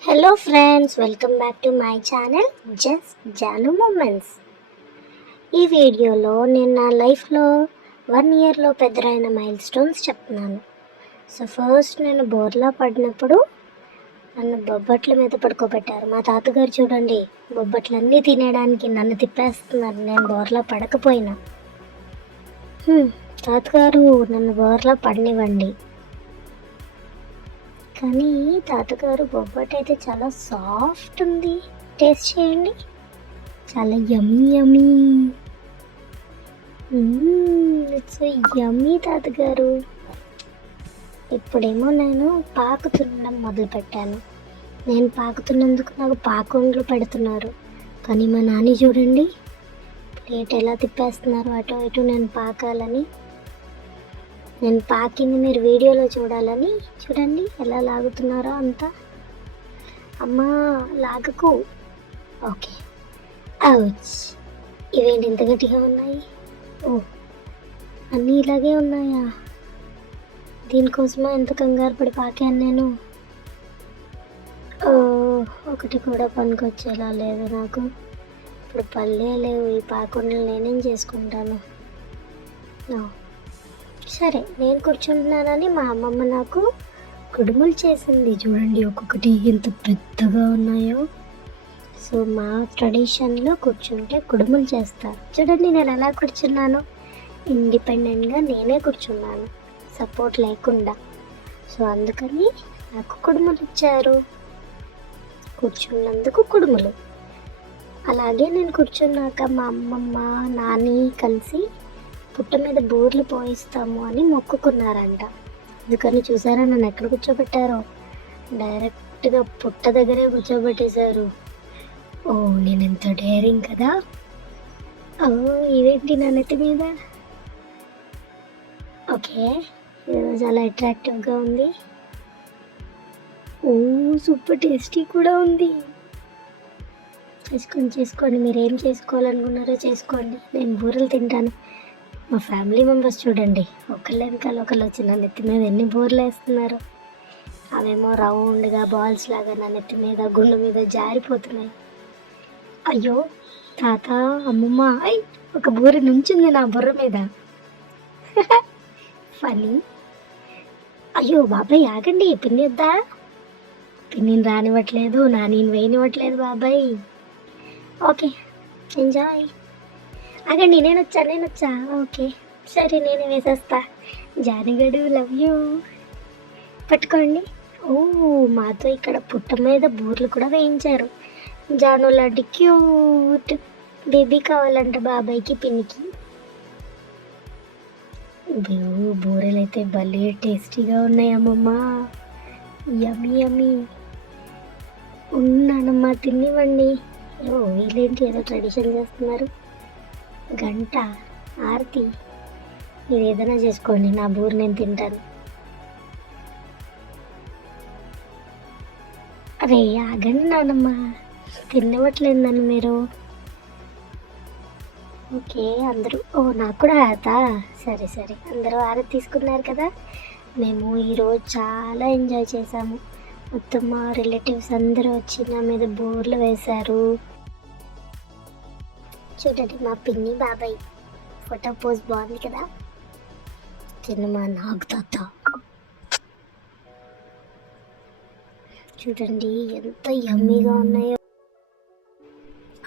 Hello friends, welcome back to my channel just Jaanu moments. ఈ వీడియోలో నేను నా లైఫ్లో 1 ఇయర్లో పెద్దరైన మైల్ స్టోన్స్ చెప్తున్నాను. సో ఫస్ట్ నేను బోర్లా పడినప్పుడు నన్ను బొబ్బట్ల మీద పడుకోబెట్టారు. మా తాతగారు చూడండి, బొబ్బట్లన్నీ తినేయడానికి నన్ను తిప్పేస్తున్నారు నేను బోర్లా పడకపోయినా. తాతగారు నన్ను బోర్లా పడనివ్వండి. కానీ తాతగారు బొబ్బట్ అయితే చాలా సాఫ్ట్ ఉంది. టేస్ట్ చేయండి, చాలా యమ్మీ యమ్మీ. ఇట్స్ యమ్మీ తాతగారు. ఇప్పుడేమో నేను పాకు తినడం మొదలుపెట్టాను. నేను పాకుతున్నందుకు నాకు పాకుండ్లు పెడుతున్నారు. కానీ మా నాని చూడండి, ప్లేట్ ఎలా తిప్పేస్తున్నారు అటు ఇటు నేను పాకాలని. నేను పాకింది మీరు వీడియోలో చూడాలని చూడండి ఎలా లాగుతున్నారో అంతా. అమ్మా లాగకు. Okay, ouch. ఇవేంటి ఇంత గట్టిగా ఉన్నాయి? ఓ, అన్నీ ఇలాగే ఉన్నాయా? దీనికోసమా ఎంత కంగారు పడి పాకాను నేను? ఒకటి కూడా పనికొచ్చేలా లేదు నాకు. ఇప్పుడు పల్లె లేవు, ఈ పాకుండా నేనేం చేసుకుంటాను? సరే, నేను కూర్చుంటున్నానని మా అమ్మమ్మ నాకు కుడుములు చేసింది. చూడండి ఒక్కొక్కటి ఎంత పెద్దగా ఉన్నాయో. సో మా ట్రెడిషన్లో కూర్చుంటే కుడుములు చేస్తారు. చూడండి నేను ఎలా కూర్చున్నాను, ఇండిపెండెంట్గా నేనే కూర్చున్నాను, సపోర్ట్ లేకుండా. సో అందుకని నాకు కుడుములు ఇచ్చారు, కూర్చున్నందుకు కుడుములు. అలాగే నేను కూర్చున్నాక మా అమ్మమ్మ నాని కలిసి పుట్ట మీద బూర్లు పోయిస్తాము అని మొక్కుకున్నారంట. అందుకని చూసారా నన్ను ఎక్కడ కూర్చోబెట్టారో? డైరెక్ట్గా పుట్ట దగ్గరే కూర్చోబెట్టేశారు. ఓ, నేను ఎంత డేరింగ్ కదా. ఓ, ఇవేంటి నా నెత్తి మీద? ఓకే, ఇది చాలా అట్రాక్టివ్గా ఉంది. ఓ, సూపర్ టేస్టీ కూడా ఉంది. చేసుకోండి, మీరు ఏం చేసుకోవాలనుకున్నారో చేసుకోండి. నేను బూరెలు తింటాను. మా ఫ్యామిలీ మెంబర్స్ చూడండి, ఒకళ్ళ వెనకాల ఒకళ్ళు వచ్చి నా నెత్తి మీద ఎన్ని బోర్లు వేస్తున్నారు. అవేమో రౌండ్గా బాల్స్ లాగా నా నెత్తి మీద గుండె మీద జారిపోతున్నాయి. అయ్యో తాత, అమ్మమ్మ, ఒక బూరె నుంచింది నా బుర్ర మీద. ఫనీ. అయ్యో బాబాయ్ ఆగండి, పిన్ని వద్దా? పిన్నిని రానివ్వట్లేదు, నానిని వేయనివ్వట్లేదు బాబాయ్. Okay, enjoy. ఆగండి, నేను వచ్చా. ఓకే సరే, నేను వేసేస్తా. జానగడు లవ్ యూ. పట్టుకోండి. ఓ, మాతో ఇక్కడ పుట్ట మీద బూర్లు కూడా వేయించారు. జాను లాంటి క్యూట్ బేబీ కావాలంట బాబాయ్కి పిన్నికి. బూరెలు అయితే భలే టేస్టీగా ఉన్నాయి అమ్మమ్మ, యమ్మీ యమ్మీ. ఉన్నానమ్మా, తినివ్వండి. ఓ, వీళ్ళేంటి ఏదో ట్రెడిషన్ చేస్తున్నారు. గంట ఆరతి, మీరు ఏదైనా చేసుకోండి, నా బూరు నేను తింటాను. అరే ఆగండి నానమ్మ, తినవట్లేదు నన్ను మీరు. ఓకే అందరూ, నాకు కూడా ఆరతా? సరే అందరూ ఆరతి తీసుకున్నారు కదా. మేము ఈరోజు చాలా ఎంజాయ్ చేసాము. మొత్తం మా రిలేటివ్స్ అందరూ వచ్చి నా మీద బూర్లు వేశారు. చూడండి మా పిన్ని బాబాయ్ ఫోటో పోజ్ బాగుంది కదా. తినమా నాకు తాత. చూడండి ఎంత యమ్మీగా ఉన్నాయో.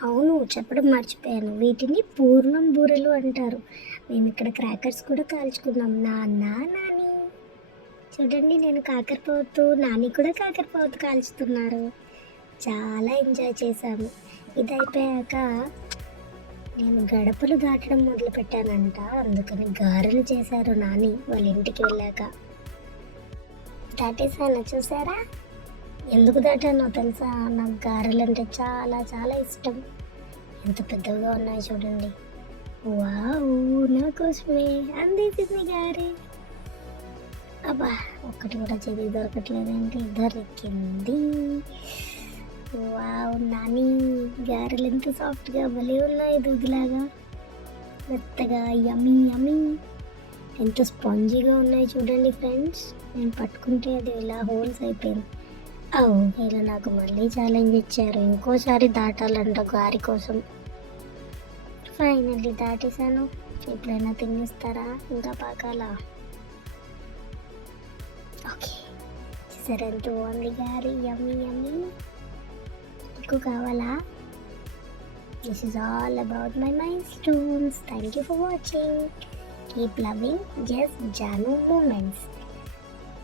అవును, చెప్పడం మర్చిపోయాను, వీటిని పూర్ణం బూరెలు అంటారు. మేము ఇక్కడ క్రాకర్స్ కూడా కాల్చుకున్నాం. నాని చూడండి, నేను కాకరపోతు, నాని కూడా కాకరపోతు కాల్చుతున్నారు. చాలా ఎంజాయ్ చేశాము. ఇది అయిపోయాక నేను గడపలు దాటడం మొదలుపెట్టానంట. అందుకని గారెలు చేశారు నాని వాళ్ళ ఇంటికి వెళ్ళాక. దాటేసాను, చూసారా? ఎందుకు దాటానో తెలుసా? నాకు గారెలు అంటే చాలా చాలా ఇష్టం. ఎంత పెద్దగా ఉన్నాయి చూడండి. వావ్, నా కోసమే అందేసింది గారె. అబ్బా, ఒక్కటి కూడా చెవి దొరకట్లేదేంటి, దొరికింది. వావ్, నాని గారెలు ఎంత సాఫ్ట్గా భలే ఉన్నాయి, దూదిలాగా మెత్తగా, యమ్మీ. ఎంత స్పాంజీగా ఉన్నాయి చూడండి ఫ్రెండ్స్. నేను పట్టుకుంటే అది ఇలా హోల్స్ అయిపోయింది. వీళ్ళు నాకు మళ్ళీ ఛాలెంజ్ ఇచ్చారు, ఇంకోసారి దాటాలంట గారి కోసం. ఫైనల్లీ దాటేశాను. ఎప్పుడైనా తినేస్తారా, ఇంకా పాకాలా? ఓకే, సరే, ఎంతో బాగుంది గారి, యమ్మీ యమ్మీ. మీకు కావాలా? This is all about my milestones. Thank you for watching. Keep loving just Jaanu moments.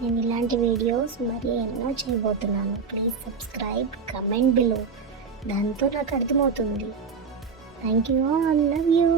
నేను ఇలాంటి వీడియోస్ మరి ఎన్నో చేయబోతున్నాను. Please subscribe, comment below. దాంతో నాకు అర్థమవుతుంది. Thank you all, love you.